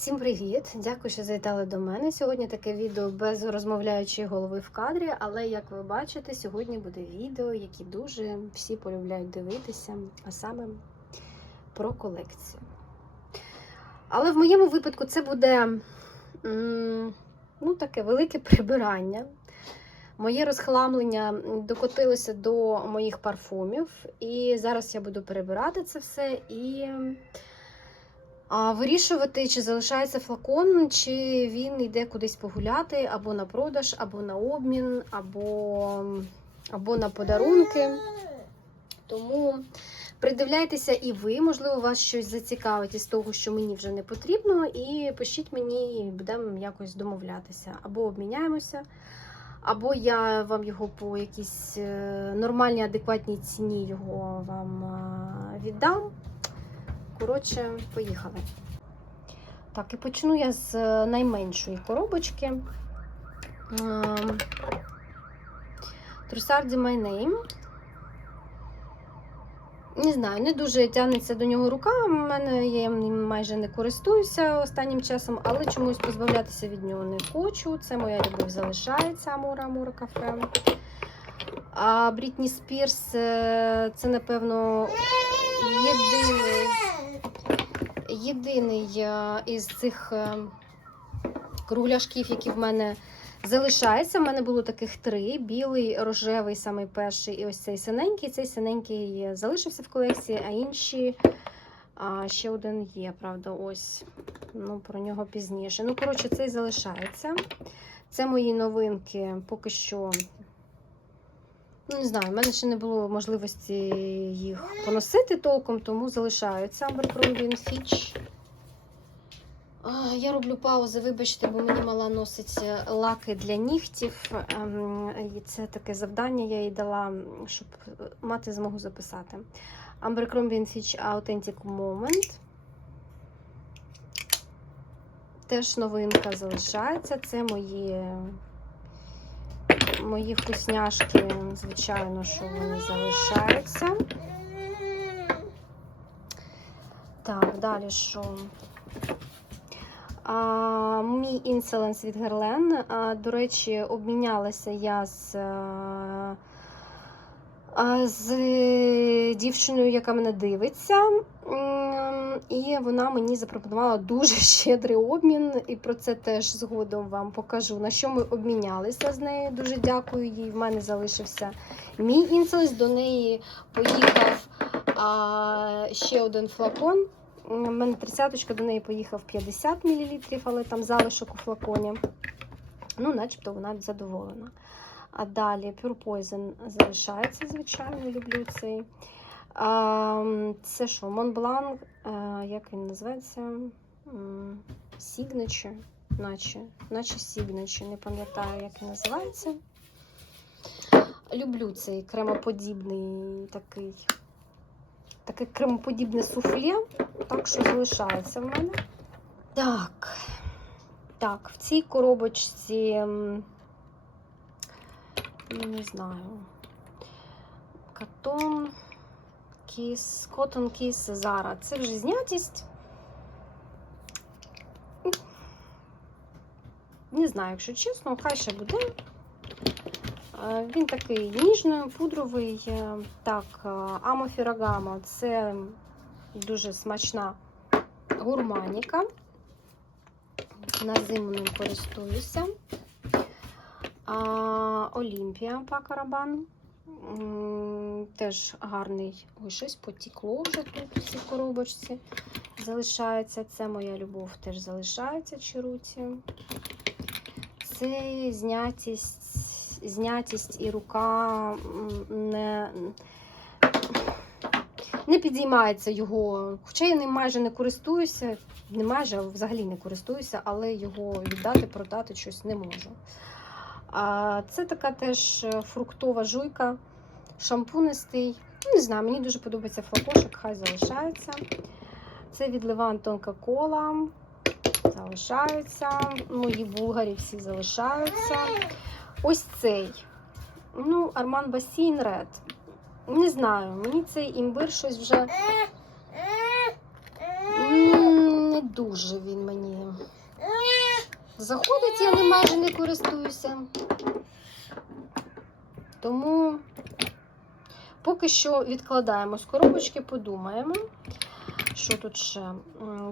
Всім привіт! Дякую, що завітали до мене. Сьогодні таке відео без розмовляючої голови в кадрі, але як ви бачите, сьогодні буде відео, які дуже всі полюбляють дивитися, а саме про колекцію. Але в моєму випадку це буде ну, таке велике прибирання. Моє розхламлення докотилося до моїх парфумів, і зараз я буду перебирати це все і вирішувати, чи залишається флакон, чи він йде кудись погуляти, або на продаж, або на обмін, або, або на подарунки. Тому придивляйтеся і ви, можливо, вас щось зацікавить із того, що мені вже не потрібно, і пишіть мені, і будемо якось домовлятися. Або обміняємося, або я вам його по якійсь е, нормальній, адекватній ціні його вам е, віддам. Коротше, поїхали. Так, і почну я з е, найменшої коробочки. Ем, Trussardi My Name. Не знаю, не дуже тягнеться до нього рука. У мене я ним майже не користуюся останнім часом, але чомусь позбавлятися від нього не хочу. Це моя любов залишається Амура Амура кафе. А Брітні Спірс е, це, напевно, єдиний єдиний е, із цих е, кругляшків, які в мене залишаються. В мене було таких три: білий, рожевий, самий перший, і ось цей синенький. Цей синенький залишився в колекції, а інші а, ще один є, правда, ось. Ну, Про нього пізніше. Ну, коротше, цей залишається. Це мої новинки поки що. Ну, не знаю, в мене ще не було можливості їх поносити толком, тому залишаються Abercrombie Fitch. Я роблю паузи, вибачте, бо мені мала носить лаки для нігтів. Ем, і Це таке завдання я їй дала, щоб мати змогу записати. Abercrombie Fitch Authentic Moment. Теж новинка залишається. Це мої мої вкусняшки, звичайно, що вони залишаються. Так, далі що? А, Мій інселенс від Герлен. А, До речі, обмінялася я з, а, з дівчиною, яка мене дивиться. І вона мені запропонувала дуже щедрий обмін, і про це теж згодом вам покажу. На що ми обмінялися з нею. Дуже дякую їй. В мене залишився мій інселес. До неї поїхав а, ще один флакон. У мене тридцяточка до неї поїхав 50 мл, але там залишок у флаконі. Ну, начебто вона задоволена. А далі Pure Poison залишається, звичайно, люблю цей. Це що, Montblanc, а, як він називається? Signature, наче, наче Signature, не пам'ятаю, як він називається. Люблю цей кремоподібний такий, таке кремоподібне суфле, так що залишається в мене. Так, так, в цій коробочці, не знаю, катон. Kiss, Cotton Kiss Zara. Це вже знятість. Не знаю, якщо чесно, хай ще буде. Е, Він такий ніжний, пудровий. Е, Так, Амофірагама це дуже смачна гурманіка. На зиму ним користуюся. Олімпія Пакарабан. Теж гарний. Ой, щось потікло вже тут в цій коробочці. Залишається. Це моя любов теж залишається чаруці. Це знятість, знятість і рука не, не підіймається його. Хоча я ним майже не користуюся, не майже, взагалі не користуюся, але його віддати, продати щось не можу. Це така теж фруктова жуйка, шампунистий. Ну, Не знаю, мені дуже подобається флакошок, хай залишається. Це від Леван тонка кола. Залишаються. Мої булгарі всі залишаються. Ось цей. Ну, Арман Басейн Ред. Не знаю, мені цей імбир щось вже не дуже він мені заходить, я ним майже не користуюся. Тому поки що відкладаємо з коробочки, подумаємо. Що тут ще?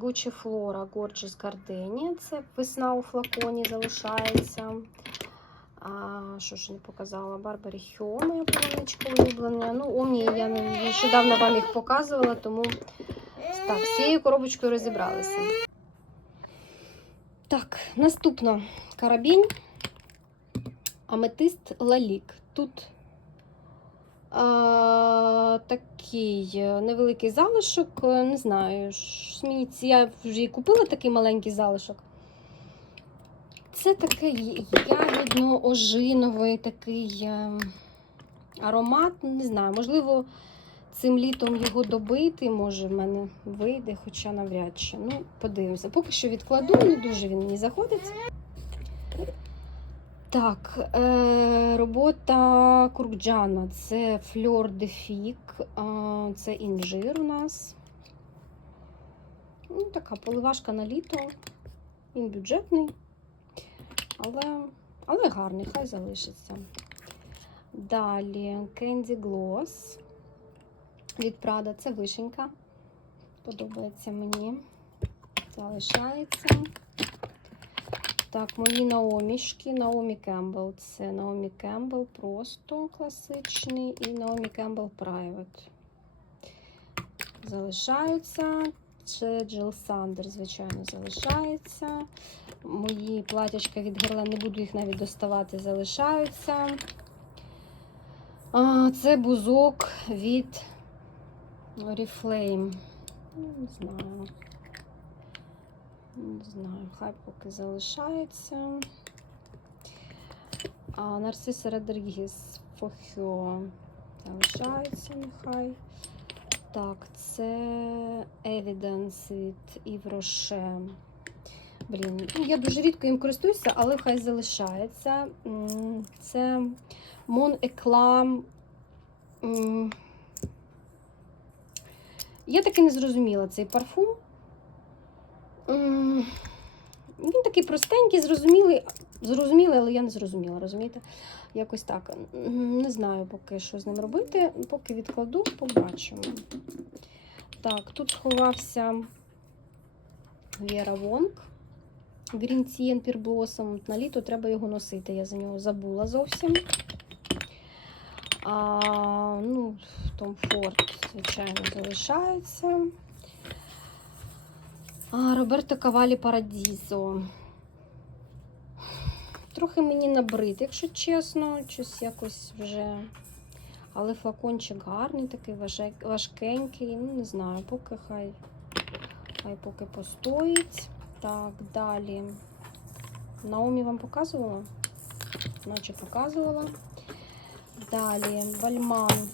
Gucci Flora Gorgeous Gardenia. Це весна у флаконі залишається. А, що ж не показала? Барбарі Хьо, моя полоничка улюблена. Ну, Омні я нещодавно вам їх показувала, тому так, з цією коробочкою розібралися. Так, наступно карабінь. Аметист Лалік. Тут а, такий е, невеликий залишок. Не знаю, ці- я вже і купила такий маленький залишок. Це такий ягідно-ожиновий такий е, аромат. Не знаю, можливо, цим літом його добити, може, в мене вийде, хоча навряд чи. Ну, подивимося. Поки що відкладу, не дуже він мені заходить. Так, е, робота Куркджана це фльор де фік, е, це інжир у нас. Ну, така поливашка на літо. Він бюджетний, але, але гарний, хай залишиться. Далі Candy Gloss від Prada. Це вишенька. Подобається мені. Залишається. Так, мої Наомішки. Наомі Кембл. Це Наомі Кембл просто класичний і Наомі Кембл Private. Залишаються. Це Джил Сандер, звичайно, залишається. Мої платячка від Герлен, не буду їх навіть доставати, залишаються. Це бузок від Oriflame. Ну, Не знаю. Не знаю, хай поки залишається. А Нарциса Родрігес Фохьо залишається нехай. Так, це Evidence від Ів Роше. Блін, ну, я дуже рідко їм користуюся, але хай залишається. Це Mon Eclat. Я таки не зрозуміла цей парфум. Він такий простенький, зрозумілий, зрозумілий, але я не зрозуміла, розумієте? Якось так. Не знаю поки що з ним робити. Поки відкладу, побачимо. Так, тут сховався Віра Вонг. Green Tea Blossom. На літо треба його носити. Я за нього забула зовсім. А, ну, Том Форд, звичайно, залишається. А, Роберто Кавалі Парадізо. Трохи мені набрид, якщо чесно, щось якось вже. Але флакончик гарний, такий важкенький. Ну, не знаю, поки хай, хай поки постоїть. Так, далі. Наомі вам показувала? Наче показувала. Далі бальман.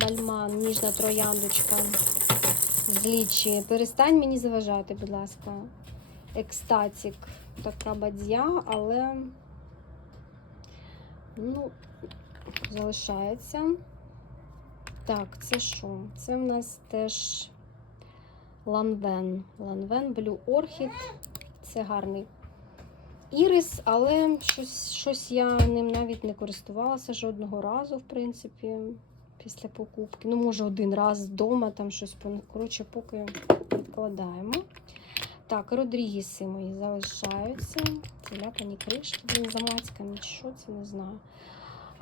Бальман, ніжна трояндочка з лічі. Перестань мені заважати, будь ласка. Екстатік. Така бадзя, але ну, залишається. Так, це що? Це в нас теж ланвен. Ланвен, Blue Orchid. Це гарний ірис, але щось, щось я ним навіть не користувалася жодного разу, в принципі, після покупки. Ну, може, один раз вдома, там щось коротше, поки відкладаємо. Так, Родрігіси мої залишаються. Це ляпані кришки, блін, замацькані, що це не знаю.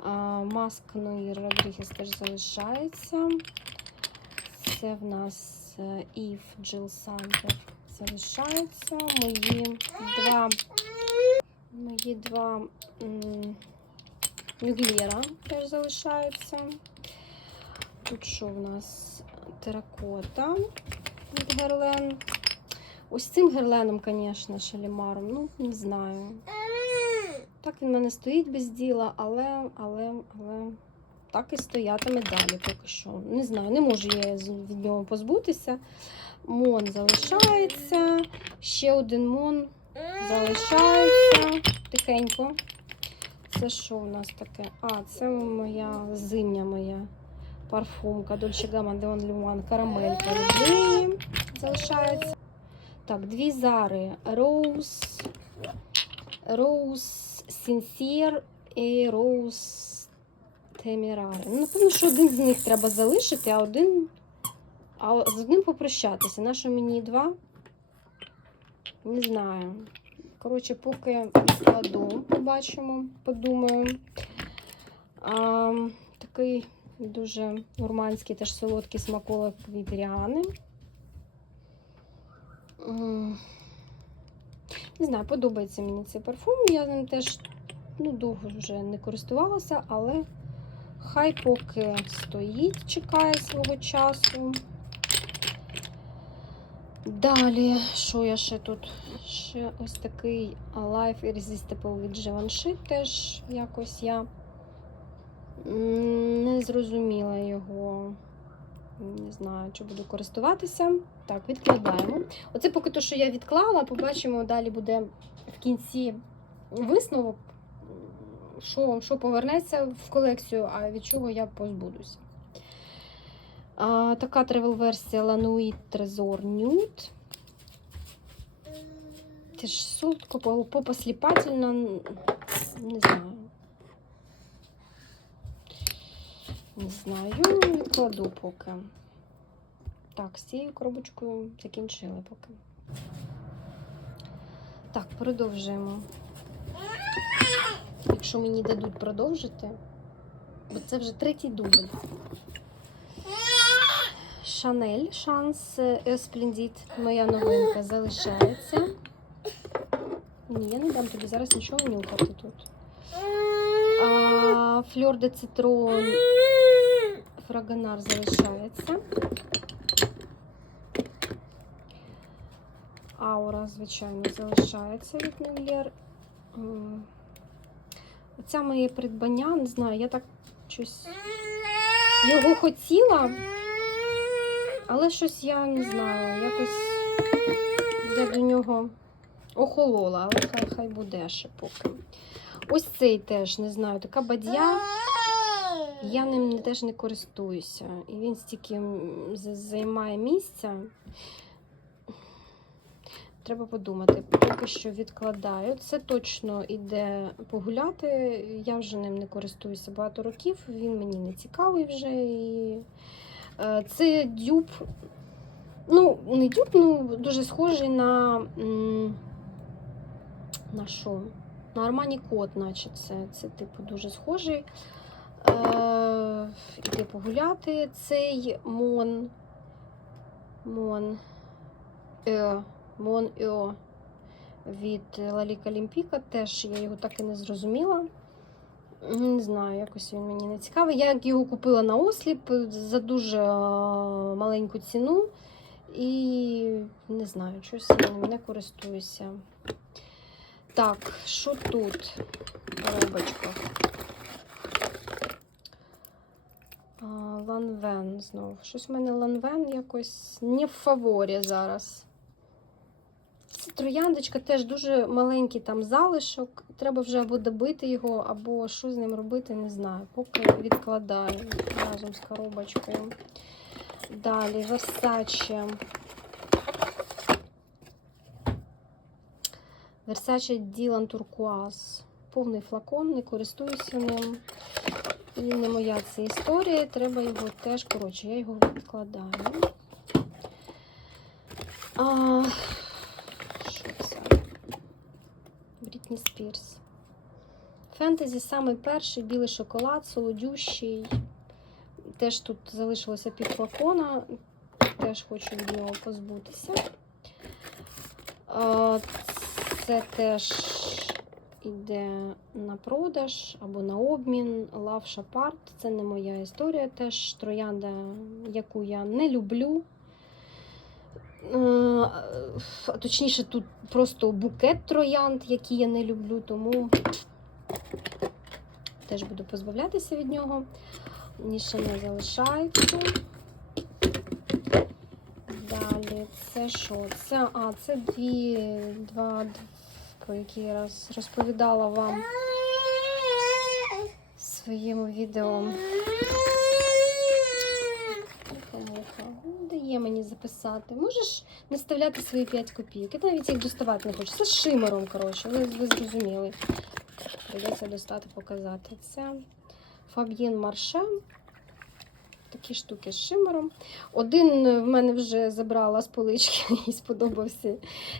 А, маск Нуї Родрігіс теж залишається. Це в нас Eve Jill Sander залишається. Мої два Мої два Мюглєра теж залишаються. Тут що в нас? Теракота від Герлен. Ось цим герленом, звісно, шалімаром. Ну, не знаю. Так він в мене стоїть без діла, але, але, але так і стоятиме далі поки що. Не знаю, не можу я від нього позбутися. Мон залишається. Ще один мон залишається тихенько. Це що у нас таке? А, це моя зимня моя парфумка Dolce Gabbana The Only One карамелька від залишається. Так, дві зари. Rose, Rose Sincere і Rose Temerare. Ну, напевно, що один з них треба залишити, а один. А з одним попрощатися. Нащо мені два? Не знаю. Коротше, поки кладу, побачимо, подумаю. А, такий дуже нормандський, теж солодкий смаколик від Ріани. Не знаю, подобається мені цей парфум. Я ним теж ну, довго вже не користувалася, але хай поки стоїть, чекає свого часу. Далі, що я ще тут? Ще ось такий Life Irresistible від Givenchy теж якось я не зрозуміла його. Не знаю, чи буду користуватися. Так, відкладаємо. Оце поки то, що я відклала, побачимо, далі буде в кінці висновок, що, що повернеться в колекцію, а від чого я позбудуся. А, така тревел-версія Lanuit Trezor Nude. Теж солодко, по- попосліпательно, не знаю. Не знаю, відкладу поки. Так, з цією коробочкою закінчили поки. Так, продовжуємо. Якщо мені дадуть продовжити, бо це вже третій дубль. Шанель шанс Есплендіт. Моя новинка залишається. Ні, я не дам тобі зараз нічого нюхати тут. А, Фльор де цитрон. Фрагонар залишається. Аура, звичайно, залишається від Невлєр. М. Оце моє придбання, не знаю, я так щось його хотіла, але щось я не знаю, якось я до нього охолола, але хай, хай буде ще поки. Ось цей теж не знаю, така бадья. Я ним теж не користуюся. І він стільки займає місця. Треба подумати, поки що відкладаю. Це точно іде погуляти. Я вже ним не користуюся багато років, він мені не цікавий вже. І... е, Це дюб. Ну, не дюб, ну дуже схожий на. На що? На Armani Code, наче це, це типу дуже схожий. Е, іде погуляти. Цей Мон. Мон. Е, Мон Ео від Лаліка Олімпіка. Теж я його так і не зрозуміла. Не знаю, якось він мені не цікавий. Я його купила на осліп за дуже маленьку ціну. І не знаю, щось я ним не користуюся. Так, що тут? Коробочка. Ланвен знов. Щось в мене ланвен якось не в фаворі зараз. Трояндочка теж дуже маленький там залишок. Треба вже або добити його, або що з ним робити, не знаю. Поки відкладаю разом з коробочкою. Далі Versace. Versace Dylan Turquoise. Повний флакон, не користуюся ним. І не моя це історія, треба його теж, коротше, я його відкладаю. А, що це? Брітні Спірс. Фентезі самий перший білий шоколад, солодющий. Теж тут залишилося пів флакона. Теж хочу від нього позбутися. Це теж іде на продаж або на обмін. Love Shapard. Це не моя історія. Теж троянда, яку я не люблю. Е, Точніше, тут просто букет троянд, які я не люблю, тому теж буду позбавлятися від нього. Ніша не залишається. Далі, це що? Це, а, це дві, два, про які я розповідала вам в своєму відео. Є мені записати. Можеш наставляти свої 5 копійок. Я навіть їх доставати не хочу. Це шимером, коротше, ви, ви зрозуміли. Придеться достати, показати. Це Фаб'єн Марше. Такі штуки з шимером. Один в мене вже забрала з полички, їй сподобався.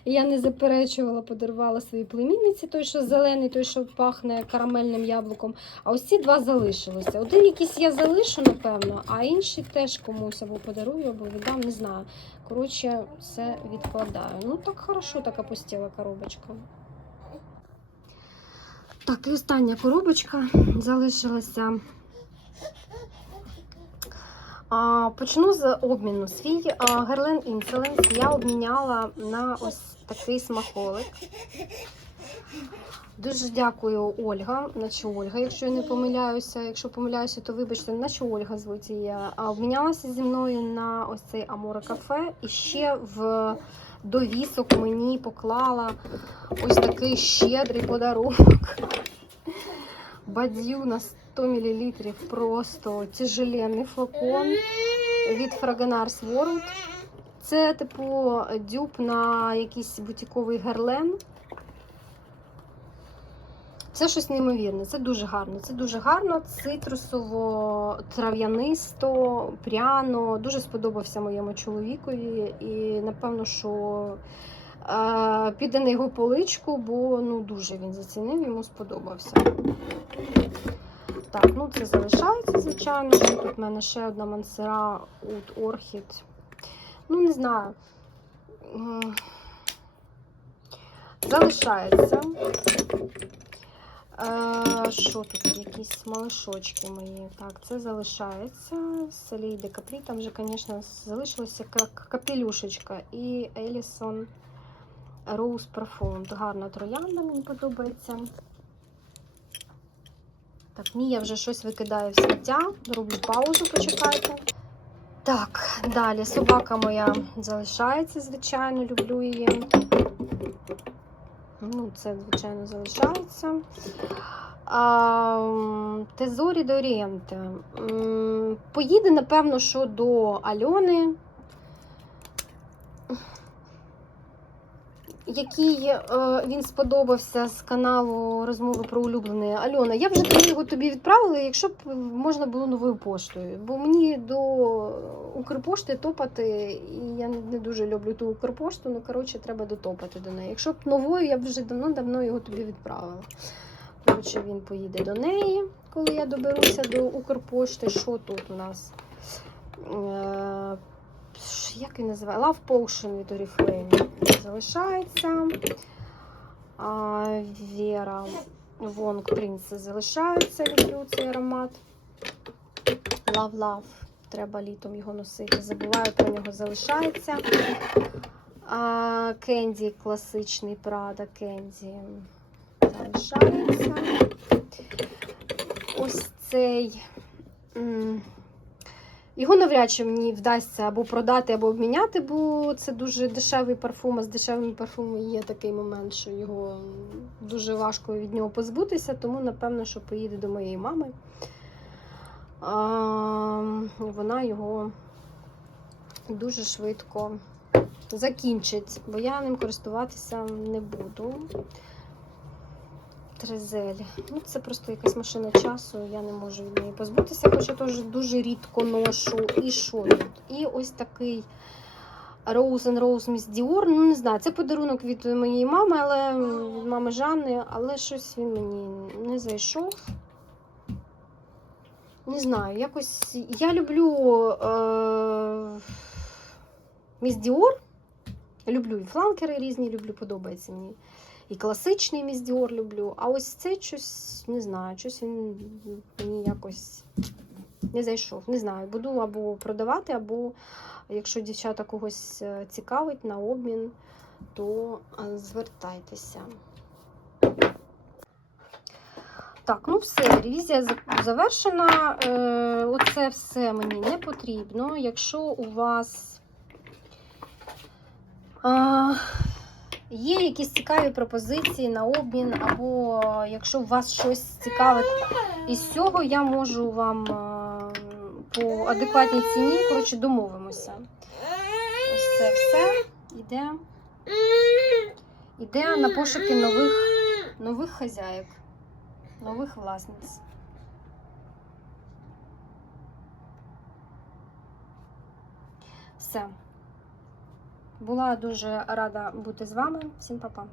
Я не заперечувала, подарувала своїй племінниці, той, що зелений, той, що пахне карамельним яблуком. А ось ці два залишилися. Один якийсь я залишу, напевно, а інший теж комусь або подарую, або віддам, не знаю. Коротше, все відкладаю. Ну так хорошо, така пустіла коробочка. Так, і остання коробочка залишилася. Почну з обміну. Свій Герлен Insolence я обміняла на ось такий смаколик. Дуже дякую, Ольга, наче Ольга, якщо я не помиляюся. Якщо помиляюся, то вибачте, наче Ольга звуть її. Обмінялася зі мною на ось цей Аморе кафе і ще в довісок мені поклала ось такий щедрий подарунок. Бадью на 100 мл просто тяжеленний флакон від Fragonars World. Це, типу, дюб на якийсь бутіковий герлен. Це щось неймовірне, це дуже гарно. Це дуже гарно, цитрусово, трав'янисто, пряно. Дуже сподобався моєму чоловікові. І напевно, що е, піде на його поличку, бо ну, дуже він зацінив, йому сподобався. Так, ну це залишається, звичайно. Тут в мене ще одна мансера от Орхід. Ну, не знаю. Залишається. Е, Що тут? Якісь малишочки мої. Так, це залишається. Селій де Капрі. Там вже, звісно, залишилася ка- капелюшечка. І Елісон Rose Parfum. Гарна троянда, мені подобається. Так, ні, я вже щось викидаю в сміття. Роблю паузу, почекайте. Так, далі собака моя залишається, звичайно, люблю її. Ну, це, звичайно, залишається. А, Тезорі до Орієнте. М, Поїде, напевно, що до Альони. Який е, він сподобався з каналу розмови про улюблене. Альона, я вже тобі його тобі відправила, якщо б можна було новою поштою. Бо мені до Укрпошти топати, і я не дуже люблю ту Укрпошту, ну коротше, треба дотопати до неї. Якщо б новою, я б вже давно-давно його тобі відправила. Коротше, він поїде до неї, коли я доберуся до Укрпошти. Що тут у нас? Е, як він називає? Love Potion від Oriflame залишається. А, Вера Вонг Принц залишається. Люблю цей аромат. Love Love. Треба літом його носити. Забуваю про нього залишається. Кенді класичний Прада Кенді залишається. Ось цей. Його навряд чи мені вдасться або продати, або обміняти, бо це дуже дешевий парфум, а з дешевими парфумами є такий момент, що його дуже важко від нього позбутися, тому напевно, що поїде до моєї мами. А, вона його дуже швидко закінчить, бо я ним користуватися не буду. Трезель. Ну, це просто якась машина часу, я не можу від неї позбутися, хоча теж дуже рідко ношу. І що тут? І ось такий Rose and Rose Miss Dior. Ну, не знаю, це подарунок від моєї мами, але від мами Жанни, але щось він мені не зайшов. Не знаю, якось я люблю е... Miss Dior. Люблю і фланкери різні, люблю, подобається мені. І класичний Dior люблю. А ось цей щось, не знаю, щось він мені якось не зайшов. Не знаю, буду або продавати, або якщо дівчата когось е, цікавить на обмін, то е, звертайтеся. Так, ну все, ревізія завершена. Е, оце все мені не потрібно. Якщо у вас а, Є якісь цікаві пропозиції на обмін, або якщо у вас щось цікавить із цього, я можу вам е, по адекватній ціні, коротше, домовимося. Ось це все йде. Іде на пошуки нових нових хазяїв, нових власниць. Все. Була дуже рада бути з вами. Всім па-па!